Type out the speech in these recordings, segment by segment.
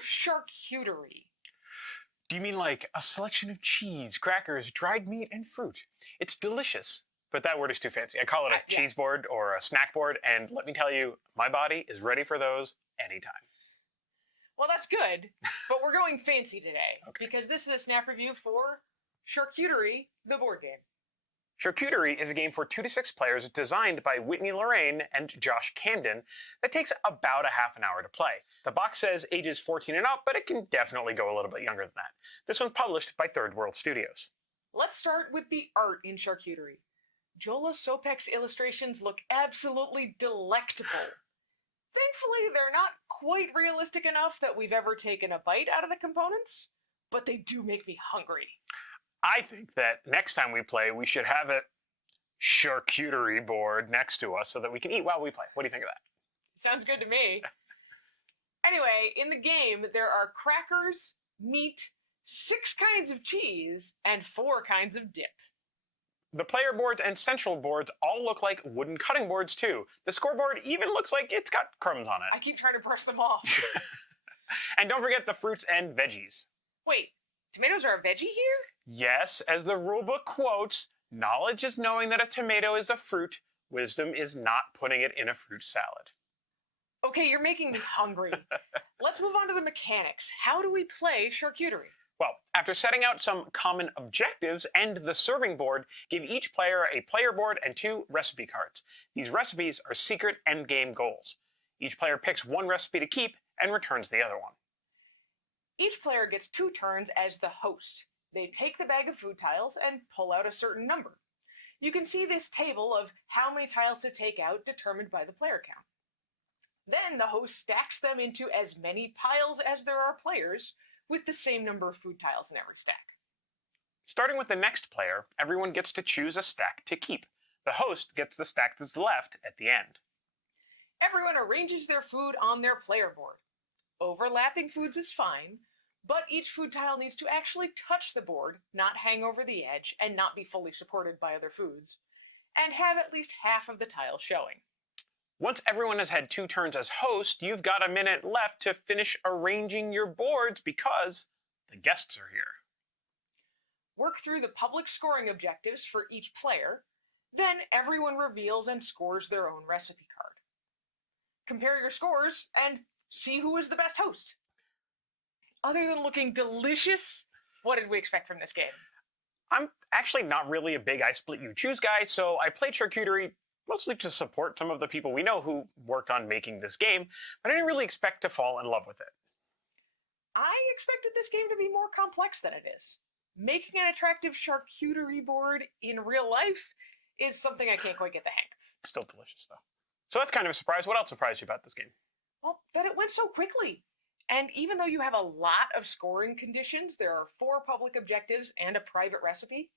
of charcuterie? Do you mean like a selection of cheese, crackers, dried meat, and fruit? It's delicious. But that word is too fancy. I call it a cheese board or a snack board, and let me tell you, my body is ready for those anytime. Well, that's good, but we're going fancy today, because this is a snap review for Charcuterie, the board game. Charcuterie is a game for 2 to 6 players designed by Whitney Lorraine and Josh Camden that takes about a half an hour to play. The box says ages 14 and up, but it can definitely go a little bit younger than that. This one's published by Third World Studios. Let's start with the art in Charcuterie. Jola Sopek's illustrations look absolutely delectable. Thankfully, they're not quite realistic enough that we've ever taken a bite out of the components, but they do make me hungry. I think that next time we play, we should have a charcuterie board next to us so that we can eat while we play. What do you think of that? Sounds good to me. Anyway, in the game, there are crackers, meat, 6 kinds of cheese, and 4 kinds of dip. The player boards and central boards all look like wooden cutting boards too. The scoreboard even looks like it's got crumbs on it. I keep trying to brush them off. And don't forget the fruits and veggies. Wait, tomatoes are a veggie here? Yes, as the rulebook quotes, knowledge is knowing that a tomato is a fruit. Wisdom is not putting it in a fruit salad. Okay, you're making me hungry. Let's move on to the mechanics. How do we play charcuterie? Well, after setting out some common objectives and the serving board, give each player a player board and 2 recipe cards. These recipes are secret endgame goals. Each player picks 1 recipe to keep and returns the other one. Each player gets 2 turns as the host. They take the bag of food tiles and pull out a certain number. You can see this table of how many tiles to take out determined by the player count. Then the host stacks them into as many piles as there are players, with the same number of food tiles in every stack. Starting with the next player, everyone gets to choose a stack to keep. The host gets the stack that's left at the end. Everyone arranges their food on their player board. Overlapping foods is fine, but each food tile needs to actually touch the board, not hang over the edge, and not be fully supported by other foods, and have at least half of the tile showing. Once everyone has had 2 turns as host, you've got a minute left to finish arranging your boards because the guests are here. Work through the public scoring objectives for each player, then everyone reveals and scores their own recipe card. Compare your scores and see who is the best host. Other than looking delicious, what did we expect from this game? I'm actually not really a big I Split You Choose guy, so I played Charcuterie mostly to support some of the people we know who worked on making this game, but I didn't really expect to fall in love with it. I expected this game to be more complex than it is. Making an attractive charcuterie board in real life is something I can't quite get the hang of. Still delicious, though. So that's kind of a surprise. What else surprised you about this game? Well, that it went so quickly. And even though you have a lot of scoring conditions, there are 4 public objectives and a private recipe,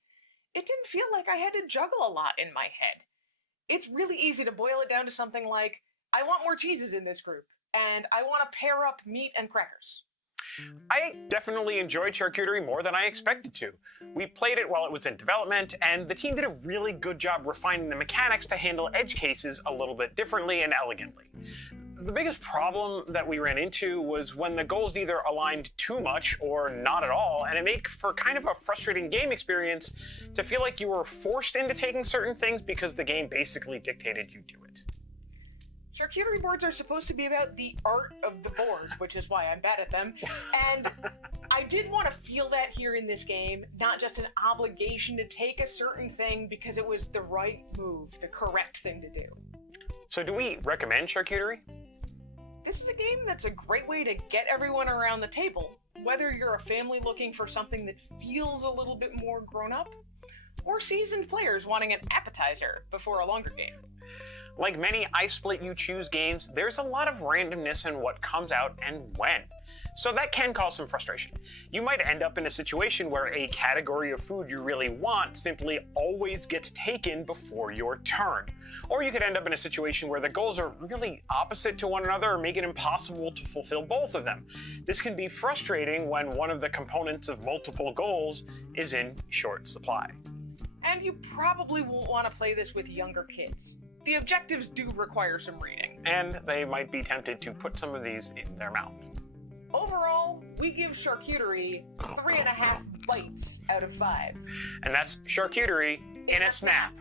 it didn't feel like I had to juggle a lot in my head. It's really easy to boil it down to something like, I want more cheeses in this group, and I want to pair up meat and crackers. I definitely enjoyed Charcuterie more than I expected to. We played it while it was in development, and the team did a really good job refining the mechanics to handle edge cases a little bit differently and elegantly. The biggest problem that we ran into was when the goals either aligned too much or not at all, and it made for kind of a frustrating game experience to feel like you were forced into taking certain things because the game basically dictated you do it. Charcuterie boards are supposed to be about the art of the board, which is why I'm bad at them, and I did want to feel that here in this game, not just an obligation to take a certain thing because it was the right move, the correct thing to do. So do we recommend Charcuterie? This is a game that's a great way to get everyone around the table, whether you're a family looking for something that feels a little bit more grown up, or seasoned players wanting an appetizer before a longer game. Like many I Split You Choose games, there's a lot of randomness in what comes out and when. So that can cause some frustration. You might end up in a situation where a category of food you really want simply always gets taken before your turn. Or you could end up in a situation where the goals are really opposite to one another or make it impossible to fulfill both of them. This can be frustrating when one of the components of multiple goals is in short supply. And you probably won't want to play this with younger kids. The objectives do require some reading. And they might be tempted to put some of these in their mouth. Overall, we give Charcuterie 3.5 bites out of 5. And that's charcuterie in a snap.